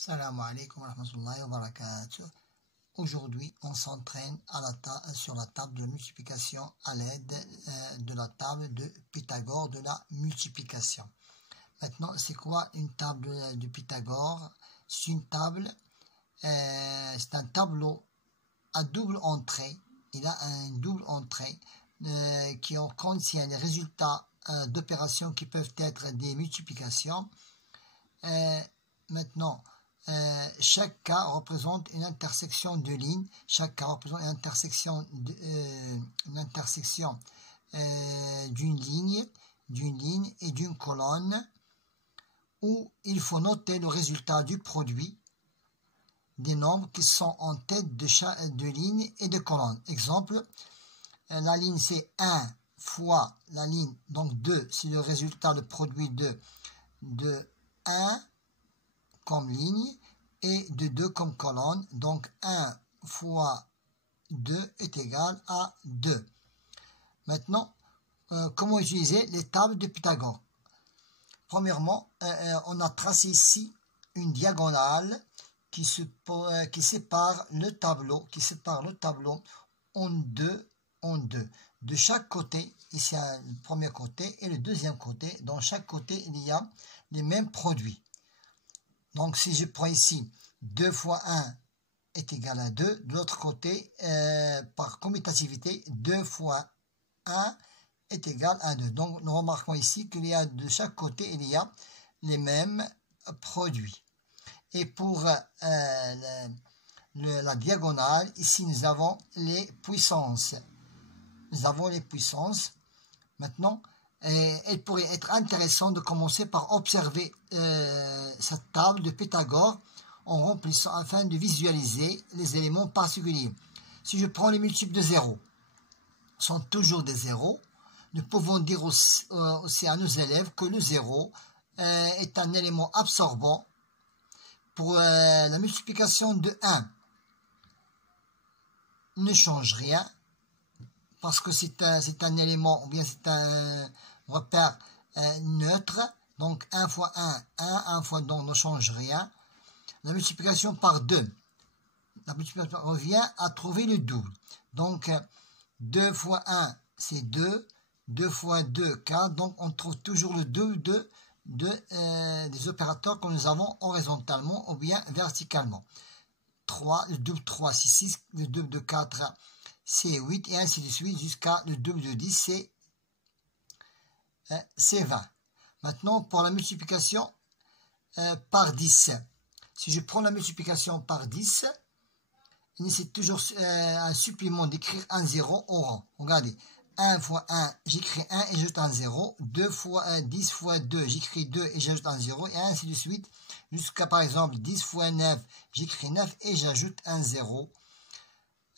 Salam alaikum wa rahmatullahi wa barakatuh. Aujourd'hui, on s'entraîne sur la table de multiplication à l'aide de la table de Pythagore de la multiplication. Maintenant, c'est quoi une table de Pythagore? C'est une table, c'est un tableau à double entrée. Il a une double entrée qui contient les résultats d'opérations qui peuvent être des multiplications. Maintenant, chaque cas représente une intersection de lignes. Chaque cas représente une intersection d'une ligne et d'une colonne, où il faut noter le résultat du produit des nombres qui sont en tête de ligne et de colonne. Exemple, la ligne c'est 1 fois la ligne, donc 2, c'est le résultat, le produit de 1 comme ligne et de 2 comme colonne. Donc 1 fois 2 est égal à 2. Maintenant, comment utiliser les tables de Pythagore? Premièrement, on a tracé ici une diagonale qui sépare le tableau en deux. De chaque côté, ici le premier côté et le deuxième côté, dans chaque côté il y a les mêmes produits. Donc si je prends ici 2 fois 1 est égal à 2, de l'autre côté, par commutativité, 2 fois 1 est égal à 2. Donc nous remarquons ici qu'il y a de chaque côté, il y a les mêmes produits. Et pour la diagonale, ici nous avons les puissances. Maintenant, il pourrait être intéressant de commencer par observer cette table de Pythagore en remplissant afin de visualiser les éléments particuliers. Si je prends les multiples de 0, sont toujours des zéros, nous pouvons dire aussi à nos élèves que le 0 est un élément absorbant. Pour la multiplication de 1, ne change rien, parce que c'est un élément, ou bien c'est un repère neutre. Donc 1 fois 1, 1 fois donc ne change rien. La multiplication par 2, la multiplication revient à trouver le double. Donc 2 fois 1, c'est 2. 2 fois 2, 4. Donc on trouve toujours le double des opérateurs que nous avons horizontalement ou bien verticalement. 3, le double 3, c'est 6. Le double de 4, c'est 8. Et ainsi de suite jusqu'à le double de 10, c'est 20. Maintenant, pour la multiplication par 10. Si je prends la multiplication par 10, il nécessite toujours un supplément d'écrire un 0 au rang. Regardez, 1 fois 1, j'écris 1 et j'ajoute un 0. 2 fois 1, 10 fois 2, j'écris 2 et j'ajoute un 0. Et ainsi de suite, jusqu'à par exemple 10 fois 9, j'écris 9 et j'ajoute un 0.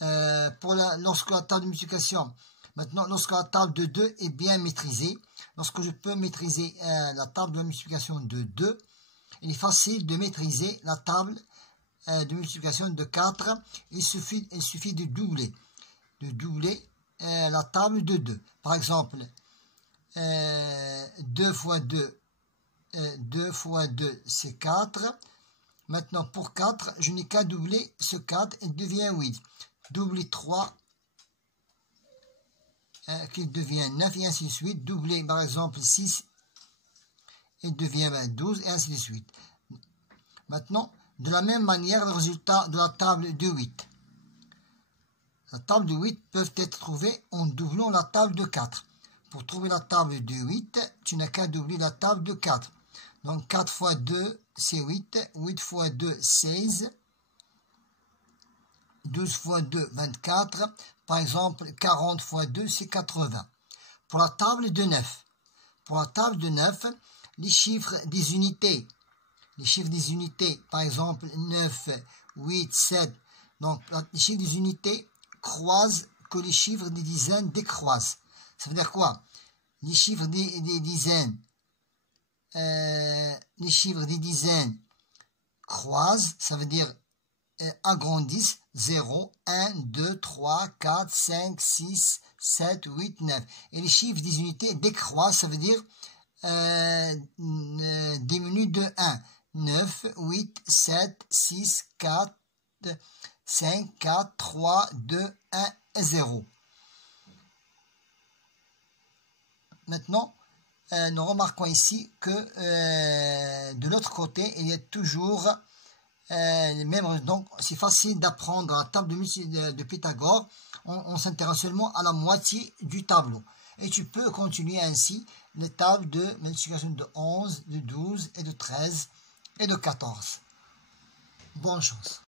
Lorsque la table de multiplication, maintenant, lorsque la table de 2 est bien maîtrisée, lorsque je peux maîtriser la table de multiplication de 2, il est facile de maîtriser la table de multiplication de 4. Il suffit de doubler la table de 2. Par exemple, 2 fois 2, c'est 4. Maintenant, pour 4, je n'ai qu'à doubler ce 4, il devient 8. Doubler 3, qu'il devient 9, et ainsi de suite. Doubler, par exemple, 6, il devient 12, et ainsi de suite. Maintenant, de la même manière, le résultat de la table de 8. La table de 8 peut être trouvée en doublant la table de 4. Pour trouver la table de 8, tu n'as qu'à doubler la table de 4. Donc 4 fois 2, c'est 8. 8 fois 2, 16. 12 fois 2, 24. Par exemple, 40 fois 2, c'est 80. Pour la table de 9. Pour la table de 9, les chiffres des unités. Par exemple, 9, 8, 7. Donc, les chiffres des unités croisent que les chiffres des dizaines décroissent. Ça veut dire quoi? Les chiffres des dizaines croisent, ça veut dire agrandissent. 0, 1, 2, 3, 4, 5, 6, 7, 8, 9. Et les chiffres des unités décroissent, ça veut dire diminuent de 1. 9, 8, 7, 6, 4, 5, 4, 3, 2, 1 et 0. Maintenant, nous remarquons ici que de l'autre côté, il y a toujours les mêmes. Donc, c'est facile d'apprendre la table de Pythagore. On s'intéresse seulement à la moitié du tableau. Et tu peux continuer ainsi les tables de multiplication de 11, de 12 et de 13 et de 14. Bonne chance.